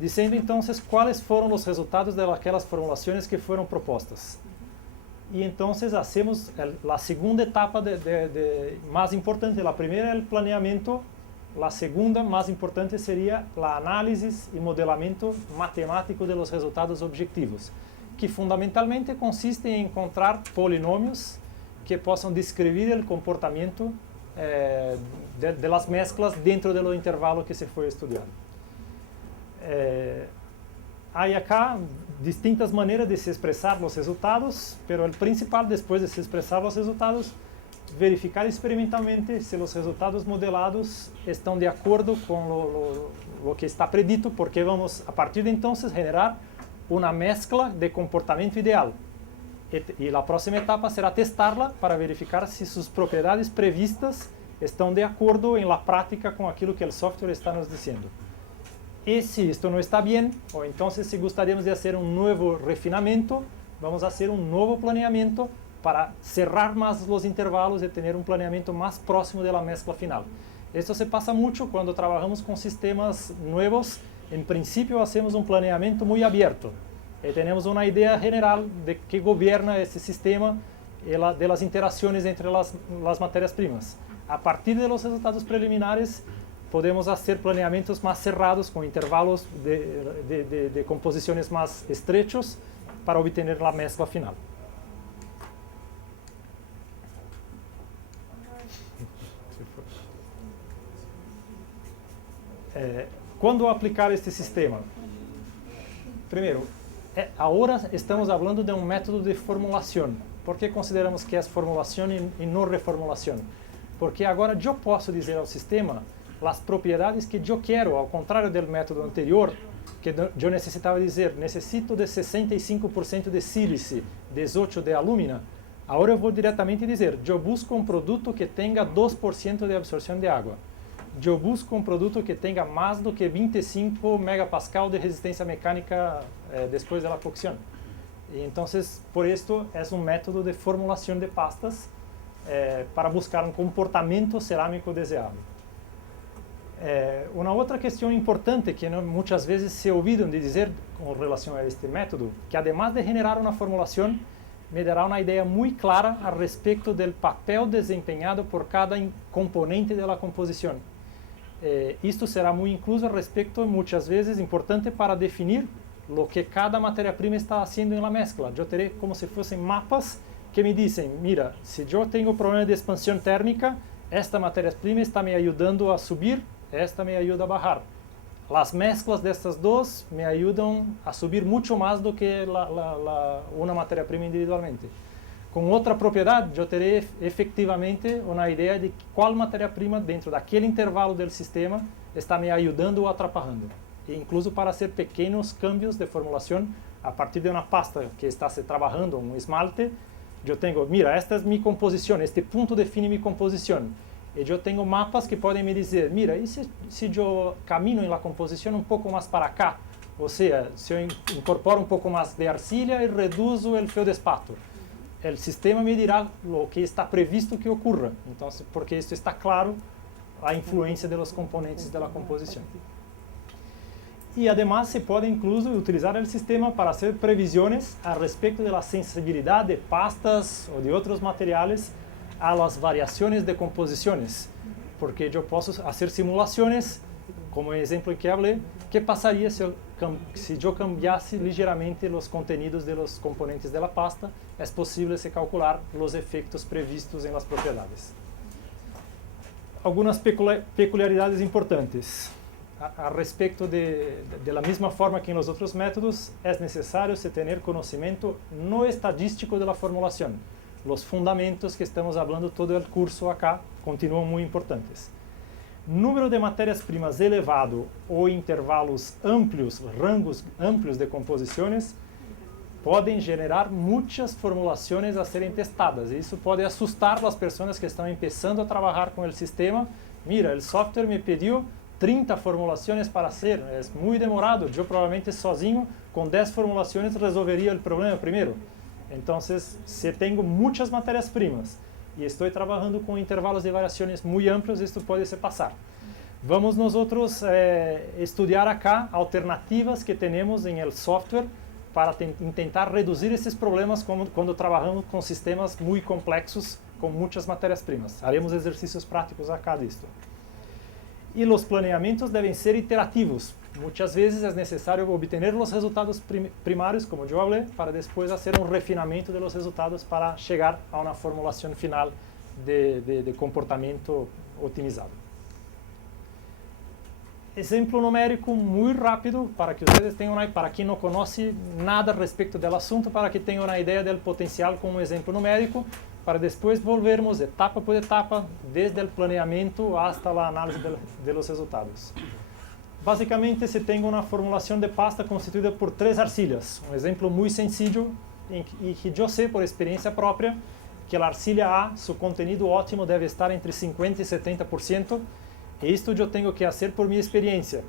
dizendo entonces cuáles fueron los resultados de aquellas formulaciones que fueron propuestas. Y entonces hacemos la segunda etapa más importante. La primera el planeamiento, la segunda más importante sería la análisis y modelamiento matemático de los resultados objetivos, que fundamentalmente consiste en encontrar polinomios que possam descrever o comportamento de las mezclas dentro do intervalo que se foi estudado. Há acá distintas maneiras de se expressar os resultados, mas o principal, depois de se expressar os resultados, verificar experimentalmente se os resultados modelados estão de acordo com o que está predito, porque vamos, a partir de então, generar uma mescla de comportamento ideal. E a próxima etapa será testá-la para verificar se suas propriedades previstas estão de acordo em la prática com aquilo que o software está nos dizendo. E se isto não está bem, ou então se gostaríamos de fazer novo refinamento, vamos fazer novo planeamento para cerrar mais os intervalos e ter planeamento mais próximo da mescla final. Isso se passa muito quando trabalhamos com sistemas novos. Em princípio, hacemos planeamento muito aberto e temos uma ideia general de que governa esse sistema e de las interações entre as matérias-primas. A partir dos resultados preliminares, podemos fazer planeamentos mais cerrados, com intervalos de composições mais estrechos, para obter a mescla final. Quando aplicar este sistema? Primeiro, agora estamos falando de método de formulação. Por que consideramos que é formulação e não reformulação? Porque agora eu posso dizer ao sistema as propriedades que eu quero, ao contrário do método anterior, que eu necessitava dizer, necessito de 65% de sílice, 18% de alúmina. Agora eu vou diretamente dizer, eu busco produto que tenha 2% de absorção de água. Eu busco produto que tenha mais do que 25 megapascal de resistência mecânica depois da cocção. E então, por isso, é método de formulação de pastas para buscar comportamento cerâmico desejado. Uma outra questão importante que muitas vezes se olvidam de dizer com relação a este método, que además de generar uma formulação, me dará uma ideia muito clara a respeito do papel desempenhado por cada componente da composição. Isto será muito incluso a respeito, muitas vezes, importante para definir o que cada matéria-prima está fazendo na mescla. Eu terei como se fossem mapas que me dizem, mira, se eu tenho problema de expansão térmica, esta matéria-prima está me ajudando a subir, esta me ajuda a bajar. As mesclas destas duas me ajudam a subir muito mais do que uma matéria-prima individualmente. Com outra propriedade, eu terei efetivamente uma ideia de qual matéria-prima dentro daquele intervalo do sistema está me ajudando ou atrapalhando. E incluso para fazer pequenos cambios de formulação a partir de uma pasta que está se trabalhando, esmalte, eu tenho, mira, esta é minha composição, este ponto define minha composição. E eu tenho mapas que podem me dizer, mira, e se eu caminho na composição pouco mais para cá? Ou seja, se eu incorporo pouco mais de arcilha e reduzo o feldespato. O sistema me dirá o que está previsto que ocorra. Então, porque isso está claro, a influência dos componentes da composição. E, además, se pode incluso utilizar o sistema para fazer previsões a respeito da sensibilidade de pastas ou de outros materiais a las variações de composições, porque eu posso fazer simulações, como o exemplo que falei, que passaria se eu cambiasse ligeiramente os contenidos dos componentes da pasta, é possível se calcular os efeitos previstos em las propriedades. Algumas peculiaridades importantes. A respeito da mesma forma que nos outros métodos, é necessário se ter conhecimento no estadístico da formulação. Os fundamentos que estamos falando todo o curso acá continuam muito importantes. Número de matérias-primas elevado ou intervalos amplios, rangos amplios de composições, podem gerar muitas formulações a serem testadas. E isso pode assustar as pessoas que estão começando a trabalhar com o sistema. Mira, o software me pediu 30 formulações para fazer, é muito demorado. Eu provavelmente sozinho, com 10 formulações, resolveria o problema primeiro. Então, se tenho muitas matérias-primas e estou trabalhando com intervalos de variações muito amplos, isto pode se passar. Vamos nosotros estudiar acá alternativas que tenemos en el software para intentar reducir esses problemas quando trabalhamos com sistemas muito complexos, com muitas matérias-primas. Haremos exercícios práticos acá disto. E os planeamentos devem ser iterativos. Muitas vezes é necessário obter os resultados primários, como eu falei, para depois fazer refinamento dos resultados para chegar a uma formulação final de comportamento otimizado. Exemplo numérico muito rápido para que vocês tenham para quem não conhece nada a respeito do assunto, para que tenham uma ideia do potencial com um exemplo numérico, para depois volvermos etapa por etapa, desde o planeamento até a análise de los resultados. Basicamente, se tem uma formulação de pasta constituída por 3 arcilhas. Um exemplo muito sencillo e que eu sei por experiência própria que a arcilha A, seu conteúdo ótimo deve estar entre 50% e 70%. Isto eu tenho que fazer por minha experiência.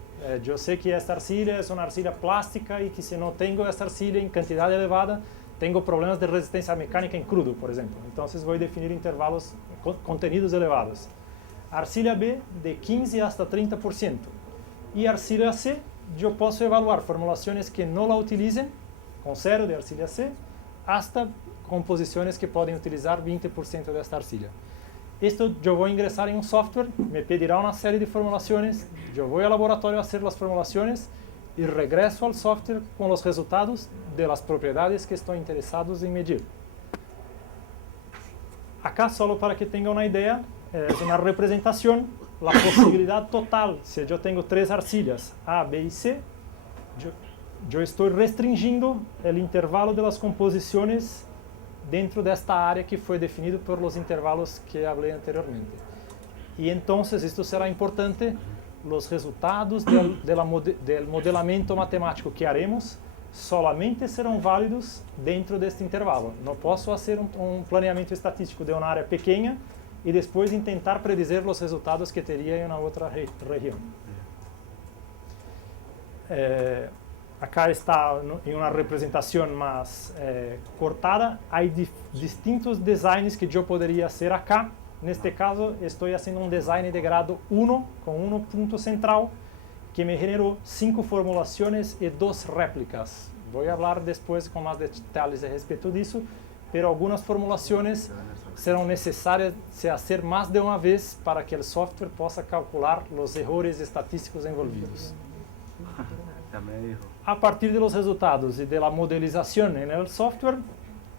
Eu sei que esta arcilha é uma arcilha plástica e que se não tenho esta arcilha em quantidade elevada, tenho problemas de resistência mecânica em crudo, por exemplo. Então, vou definir intervalos, contenidos elevados. Arcilha B, de 15% hasta 30%. E arcilha C, eu posso evaluar formulações que não la utilizem, com 0 de arcilha C, hasta composições que podem utilizar 20% desta arcilha. Isto eu vou ingressar em um software, me pedirá uma série de formulações, eu vou ao laboratório a fazer as formulações e regresso ao software com os resultados de las propriedades que estou interessado em medir. Acá, só para que tenham uma ideia, é uma representação, a possibilidade total, se eu tenho 3 arcilhas, A, B e C, eu estou restringindo o intervalo das composições dentro desta área que foi definido por los intervalos que falei anteriormente. E então, isto será importante, os resultados do modelamento matemático que haremos solamente serão válidos dentro deste intervalo. Não posso fazer um planeamento estatístico de uma área pequena e depois tentar predizer os resultados que teria em uma outra região. Acá está em uma representação mais cortada. Há distintos designs que eu poderia fazer acá. Neste caso, estou fazendo um design de grado 1, com um ponto central, que me generou 5 formulações e 2 réplicas. Vou falar depois com mais detalhes a respeito disso, mas algumas formulações serão necessárias se fazer mais de uma vez para que o software possa calcular os erros estatísticos envolvidos. A partir dos resultados e da modelização no software,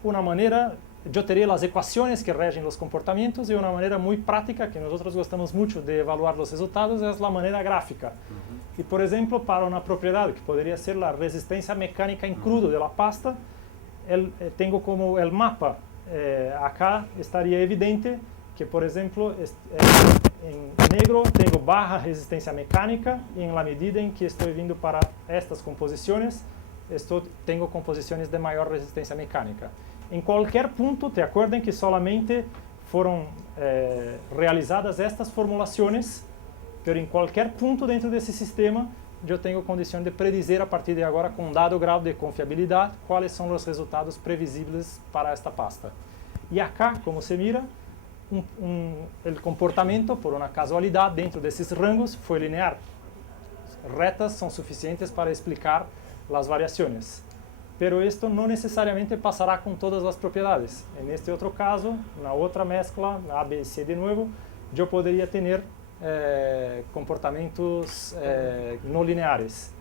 eu teria as equações que regem os comportamentos e uma maneira muito prática que nós gostamos muito de evaluar os resultados é a maneira gráfica. E, por exemplo, para uma propriedade que poderia ser a resistência mecânica em crudo da pasta, tenho como o mapa. Acá estaria evidente que, por exemplo, em negro tenho barra resistência mecânica e na medida em que estou vindo para estas composições, tenho composições de maior resistência mecânica. Em qualquer ponto, te acordem que solamente foram realizadas estas formulações, mas em qualquer ponto dentro desse sistema, eu tenho condição de predizer a partir de agora, com dado grau de confiabilidade, quais são os resultados previsíveis para esta pasta. E acá, como se mira, o comportamento, por uma casualidade, dentro desses rangos, foi linear. Retas são suficientes para explicar as variações. Pero isto não necessariamente passará com todas as propriedades. Neste outro caso, na outra mescla, A, B e C de novo, eu poderia ter comportamentos não lineares.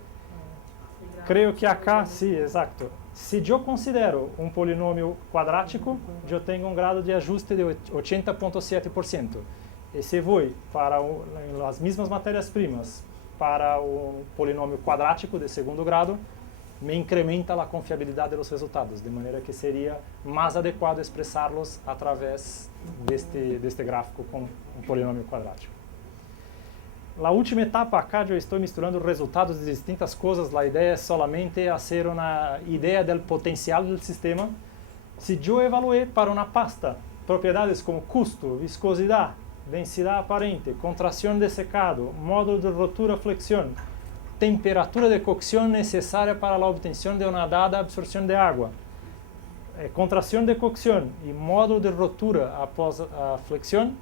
Creio que acá, sim, exato. Se eu considero um polinômio quadrático, eu tenho um grado de ajuste de 80,7%. E se vou para as mesmas matérias-primas para o polinômio quadrático de segundo grado, me incrementa a confiabilidade dos resultados, de maneira que seria mais adequado expressá-los através deste gráfico com um polinômio quadrático. A última etapa, acá eu estou misturando resultados de distintas coisas. A ideia é solamente fazer uma ideia do potencial do sistema. Se eu evaluei para uma pasta propriedades como custo, viscosidade, densidade aparente, contração de secado, módulo de rotura-flexião, temperatura de cocção necessária para a obtenção de uma dada absorção de água, contração de cocção e módulo de rotura após a flexião,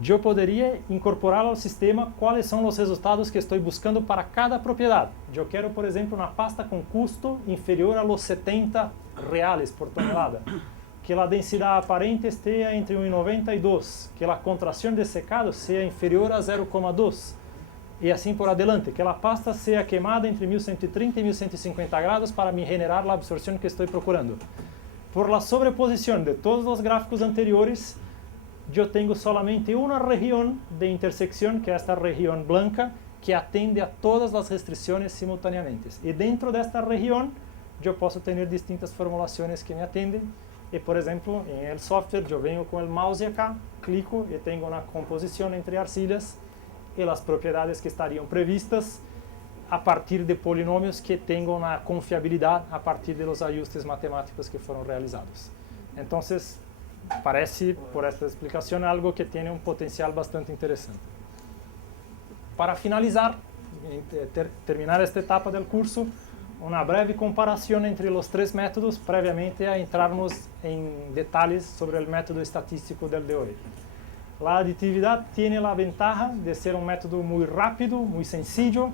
yo podría incorporar al sistema cuáles son los resultados que estoy buscando para cada propiedad. Yo quiero, por ejemplo, una pasta con costo inferior a los 70 reales por tonelada, que la densidad aparente esté entre 1,90 y 2, que la contracción de secado sea inferior a 0,2, y así por adelante, que la pasta sea quemada entre 1130 y 1150 grados para me generar la absorción que estoy procurando. Por la sobreposición de todos los gráficos anteriores, yo tengo solamente una región de intersección, que es esta región blanca, que atiende a todas las restricciones simultáneamente. Y dentro de esta región, yo puedo tener distintas formulaciones que me atienden. Y por ejemplo, en el software, yo vengo con el mouse acá, clico y tengo una composición entre arcillas y las propiedades que estarían previstas a partir de polinomios que tengan una confiabilidad a partir de los ajustes matemáticos que fueron realizados. Entonces, parece, por esta explicación, algo que tiene un potencial bastante interesante. Para finalizar, terminar esta etapa del curso, una breve comparación entre los tres métodos previamente a entrarnos en detalles sobre el método estadístico del de hoy. La aditividad tiene la ventaja de ser un método muy rápido, muy sencillo,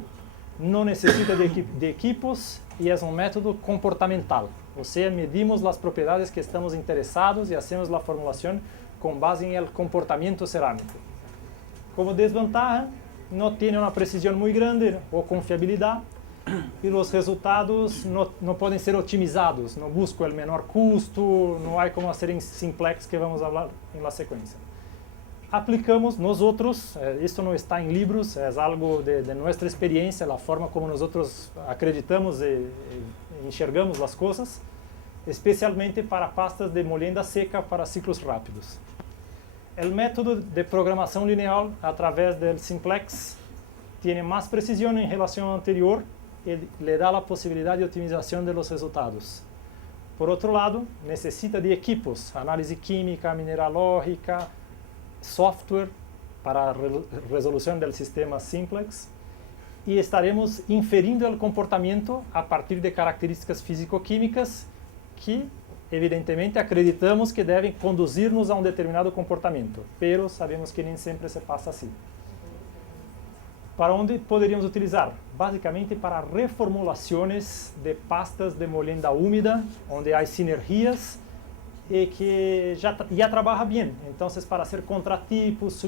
no necesita de equipos y es un método comportamental. O sea, medimos las propiedades que estamos interesados y hacemos la formulación con base en el comportamiento cerámico. Como desventaja, no tiene una precisión muy grande o confiabilidad y los resultados no pueden ser optimizados. No busco el menor costo, no hay como hacer en simplex que vamos a hablar en la secuencia. Aplicamos nosotros, esto no está en libros, es algo de nuestra experiencia, la forma como nosotros acreditamos y enxergamos las cosas, especialmente para pastas de molienda seca para ciclos rápidos. El método de programación lineal a través del simplex tiene más precisión en relación al anterior y le da la posibilidad de optimización de los resultados. Por otro lado, necesita de equipos, análisis química, mineralógica, software para resolución del sistema simplex, y estaremos inferindo el comportamiento a partir de características físico-químicas que evidentemente acreditamos que deben conducirnos a un determinado comportamiento, pero sabemos que nem sempre se passa assim. Para onde poderíamos utilizar? Basicamente para reformulações de pastas de molienda úmida, onde há sinergias e que já trabalha bem. Então, para hacer contratipos,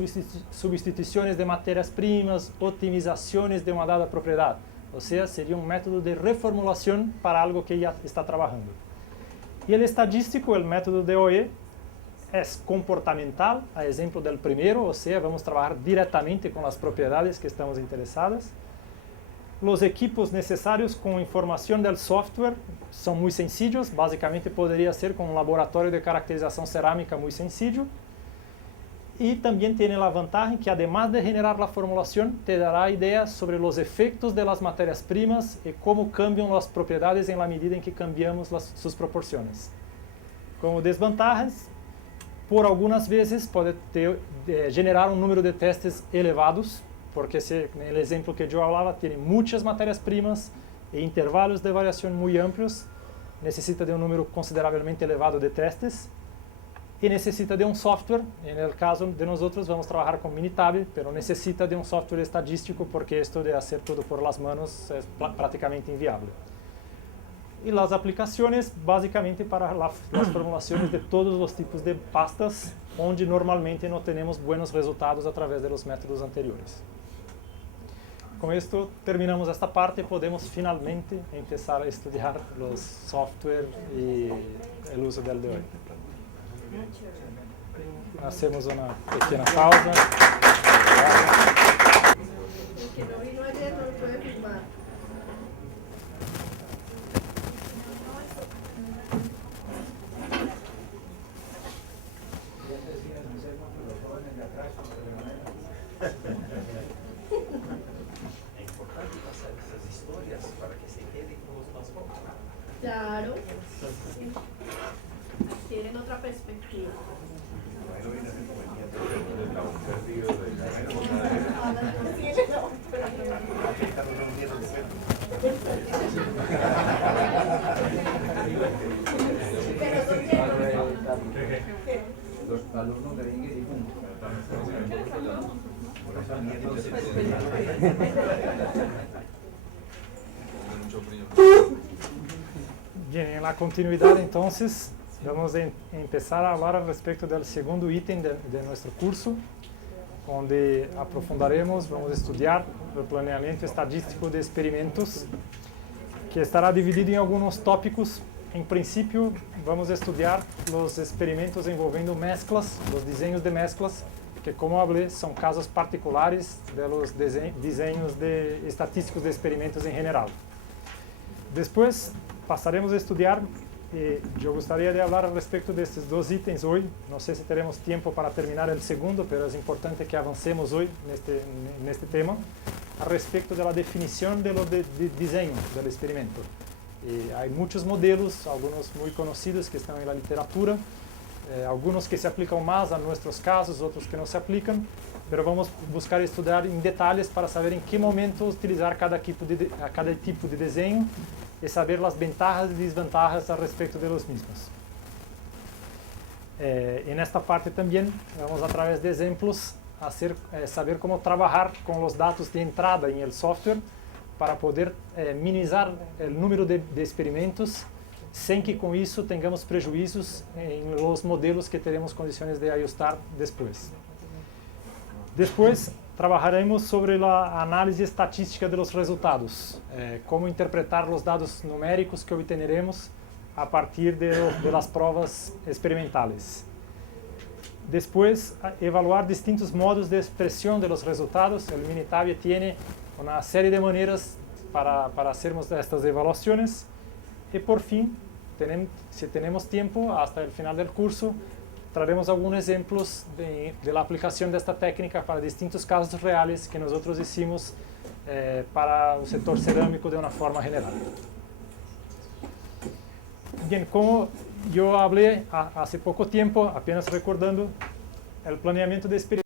substituições de matérias-primas, otimizações de uma dada propriedade. Ou seja, seria um método de reformulação para algo que já está trabalhando. E o estadístico, o método de OE, é comportamental, a exemplo do primeiro, ou seja, vamos trabalhar diretamente com as propriedades que estamos interessadas. Os equipos necessários com informação do software são muito sencillos, basicamente poderia ser com um laboratório de caracterização cerâmica muito sencillo. E também tem a vantagem que, además de generar a formulação, te dará ideias sobre os efeitos das matérias-primas e como cambiam as propriedades na medida em que cambiamos suas proporções. Como desvantagens, por algumas vezes pode generar um número de testes elevados, porque no exemplo que eu falava, tem muitas matérias-primas e intervalos de variação muito amplos, necessita de um número consideravelmente elevado de testes e necessita de um software. No caso de nós vamos trabalhar com Minitab, mas necessita de um software estadístico, porque isto de fazer tudo por las manos é praticamente inviável. E as aplicações, basicamente para as formulações de todos os tipos de pastas, onde normalmente não temos buenos resultados através dos métodos anteriores. Com isto, terminamos esta parte e podemos finalmente começar a estudar os software e o uso del de hoy. Hacemos uma pequena pausa. El que no vino ayer no lo puede firmar. É importante passar essas histórias para que se queden con los más jóvenes. Claro. Tienen otra perspectiva. Los alumnos de Inge y punto. Bien, en la continuidad entonces vamos a empezar a hablar al respecto del segundo ítem de nuestro curso, donde aprofundaremos, vamos a estudiar el planeamiento estadístico de experimentos, que estará dividido en algunos tópicos. En principio vamos a estudiar los experimentos envolvendo mezclas, los diseños de mezclas, que como hablé son casos particulares de los diseños estatísticos de experimentos en general. Después pasaremos a estudiar, yo gustaría de hablar al respecto de estos dos ítems hoy. No sé si tenemos tiempo para terminar el segundo, pero es importante que avancemos hoy en este tema, al respecto de la definición de los diseño del experimento. Hay muchos modelos, algunos muy conocidos que están en la literatura, algunos que se aplican más a nuestros casos, otros que no se aplican, pero vamos a buscar estudiar en detalles para saber en qué momento utilizar cada tipo de diseño y saber las ventajas y desventajas al respecto de los mismos. En esta parte también vamos a través de ejemplos saber cómo trabajar con los datos de entrada en el software para poder minimizar el número de experimentos sem que com isso tengamos prejuízos em los modelos que teremos condições de ajustar depois. Depois, trabalharemos sobre a análise estatística dos resultados, como interpretar os dados numéricos que obteremos a partir de las provas experimentales. Depois, evaluar distintos modos de expressão dos resultados. O Minitab tem uma série de maneiras para hacermos estas evaluações. E por fim, se temos tempo, hasta o final do curso, traremos alguns exemplos de la aplicação desta técnica para distintos casos reais que nós hicimos para o setor cerâmico de uma forma general. Bien, como eu falei há pouco tempo, apenas recordando, o planeamento de experiência